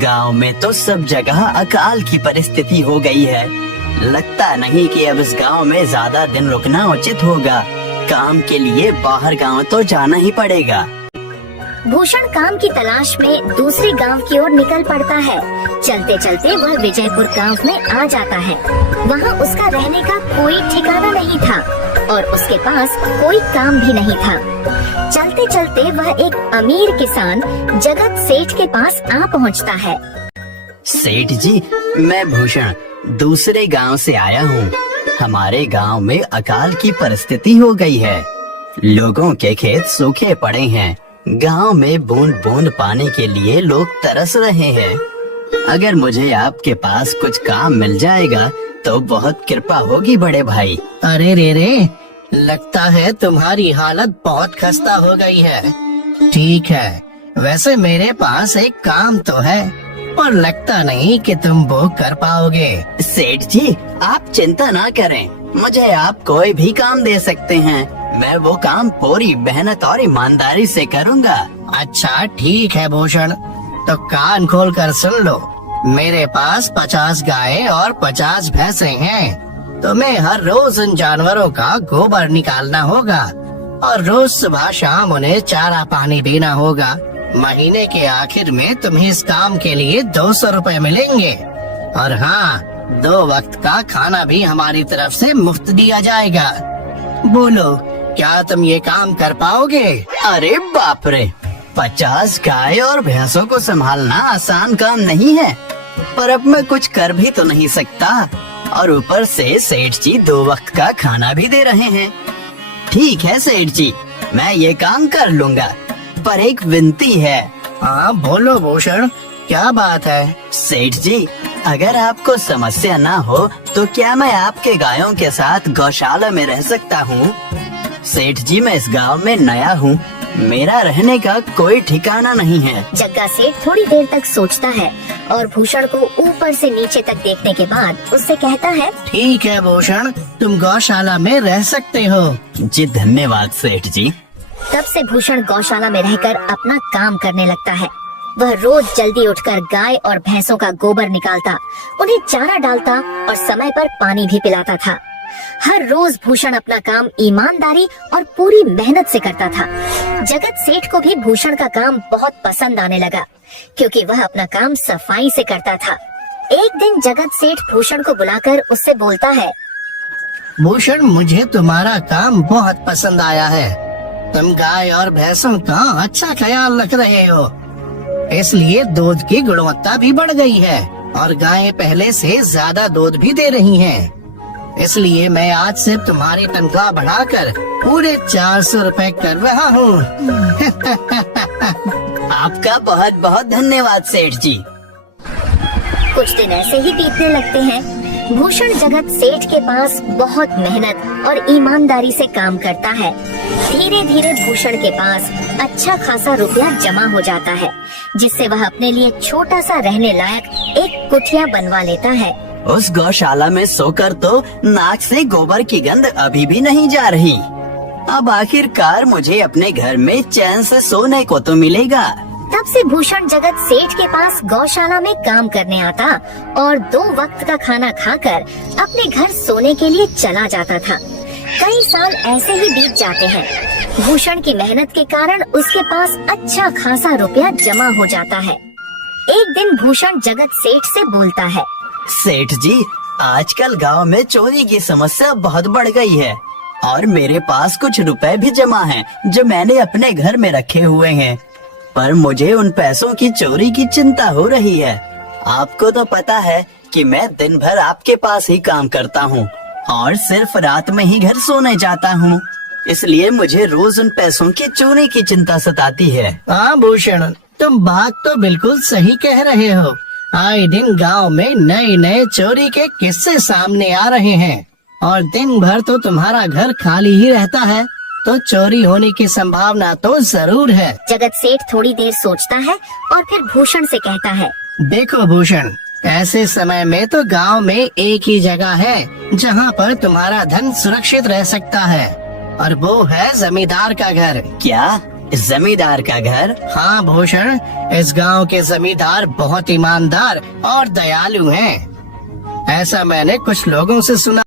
गांव में तो सब जगह अकाल की परिस्थिति हो गई है। लगता नहीं कि अब इस गांव में ज्यादा दिन रुकना उचित होगा। काम के लिए बाहर गांव तो जाना ही पड़ेगा। भूषण काम की तलाश में दूसरे गांव की ओर निकल पड़ता है। चलते चलते वह विजयपुर गांव में आ जाता है। वहां उसका रहने का कोई ठिकाना नहीं था और उसके पास कोई काम भी नहीं था। चलते चलते वह एक अमीर किसान जगत सेठ के पास आ पहुंचता है। सेठ जी, मैं भूषण दूसरे गांव से आया हूँ। हमारे गांव में अकाल की परिस्थिति हो गई है। लोगों के खेत सूखे पड़े हैं। गांव में बूंद बूंद पानी के लिए लोग तरस रहे हैं। अगर मुझे आपके पास कुछ काम मिल जाएगा तो बहुत कृपा होगी बड़े भाई। अरे रे, लगता है तुम्हारी हालत बहुत खस्ता हो गई है। ठीक है, वैसे मेरे पास एक काम तो है और लगता नहीं कि तुम वो कर पाओगे। सेठ जी, आप चिंता ना करें, मुझे आप कोई भी काम दे सकते हैं। मैं वो काम पूरी मेहनत और ईमानदारी से करूँगा। अच्छा ठीक है भूषण, तो कान खोल कर सुन लो। मेरे पास 50 गायें और 50 भैंसे हैं। तुम्हें हर रोज उन जानवरों का गोबर निकालना होगा और रोज सुबह शाम उन्हें चारा पानी देना होगा। महीने के आखिर में तुम्हें इस काम के लिए 200 रुपए मिलेंगे। और हाँ, 2 वक्त का खाना भी हमारी तरफ से मुफ्त दिया जाएगा। बोलो, क्या तुम ये काम कर पाओगे? अरे बाप रे, 50 गाय और भैंसों को संभालना आसान काम नहीं है। पर अब मैं कुछ कर भी तो नहीं सकता और ऊपर से सेठ जी 2 वक्त का खाना भी दे रहे हैं। ठीक है सेठ जी, मैं ये काम कर लूँगा, पर एक विनती है। हाँ बोलो भूषण, क्या बात है? सेठ जी, अगर आपको समस्या ना हो तो क्या मैं आपके गायों के साथ गौशाला में रह सकता हूँ? सेठ जी, मैं इस गांव में नया हूँ, मेरा रहने का कोई ठिकाना नहीं है। जग्गा सेठ थोड़ी देर तक सोचता है और भूषण को ऊपर से नीचे तक देखने के बाद उससे कहता है, ठीक है भूषण, तुम गौशाला में रह सकते हो। जी धन्यवाद सेठ जी। तब से भूषण गौशाला में रहकर अपना काम करने लगता है। वह रोज जल्दी उठकर गाय और भैंसों का गोबर निकालता, उन्हें चारा डालता और समय पर पानी भी पिलाता था। हर रोज भूषण अपना काम ईमानदारी और पूरी मेहनत से करता था। जगत सेठ को भी भूषण का काम बहुत पसंद आने लगा, क्योंकि वह अपना काम सफाई से करता था। एक दिन जगत सेठ भूषण को बुलाकर उससे बोलता है, भूषण, मुझे तुम्हारा काम बहुत पसंद आया है। तुम गाय और भैंसों का अच्छा ख्याल रख रहे हो, इसलिए दूध की गुणवत्ता भी बढ़ गई है और गायें पहले से ज्यादा दूध भी दे रही हैं। इसलिए मैं आज से तुम्हारी तनख्वाह बढ़ाकर पूरे 400 रुपए कर रहा हूँ। आपका बहुत बहुत धन्यवाद सेठ जी। कुछ दिन ऐसे ही बीतने लगते हैं। भूषण जगत सेठ के पास बहुत मेहनत और ईमानदारी से काम करता है। धीरे धीरे भूषण के पास अच्छा खासा रुपया जमा हो जाता है, जिससे वह अपने लिए छोटा सा रहने लायक एक कुटिया बनवा लेता है। उस गौशाला में सोकर तो नाक से गोबर की गंध अभी भी नहीं जा रही। अब आखिरकार मुझे अपने घर में चैन से सोने को तो मिलेगा। तब से भूषण जगत सेठ के पास गौशाला में काम करने आता और 2 वक्त का खाना खाकर अपने घर सोने के लिए चला जाता था। कई साल ऐसे ही बीत जाते हैं। भूषण की मेहनत के कारण उसके पास अच्छा खासा रुपया जमा हो जाता है। एक दिन भूषण जगत सेठ से बोलता है, सेठ जी, आजकल गांव में चोरी की समस्या बहुत बढ़ गई है और मेरे पास कुछ रुपए भी जमा हैं जो मैंने अपने घर में रखे हुए हैं, पर मुझे उन पैसों की चोरी की चिंता हो रही है। आपको तो पता है कि मैं दिन भर आपके पास ही काम करता हूँ और सिर्फ रात में ही घर सोने जाता हूँ, इसलिए मुझे रोज उन पैसों की चोरी की चिंता सताती है। हाँ भूषण, तुम बात तो बिल्कुल सही कह रहे हो। आए दिन गांव में नए नए चोरी के किस्से सामने आ रहे हैं और दिन भर तो तुम्हारा घर खाली ही रहता है, तो चोरी होने की संभावना तो जरूर है। जगत सेठ थोड़ी देर सोचता है और फिर भूषण से कहता है, देखो भूषण, ऐसे समय में तो गांव में एक ही जगह है जहां पर तुम्हारा धन सुरक्षित रह सकता है, और वो है जमींदार का घर। क्या जमींदार का घर? हाँ भूषण, इस गांव के जमींदार बहुत ईमानदार और दयालु हैं। ऐसा मैंने कुछ लोगों से सुना।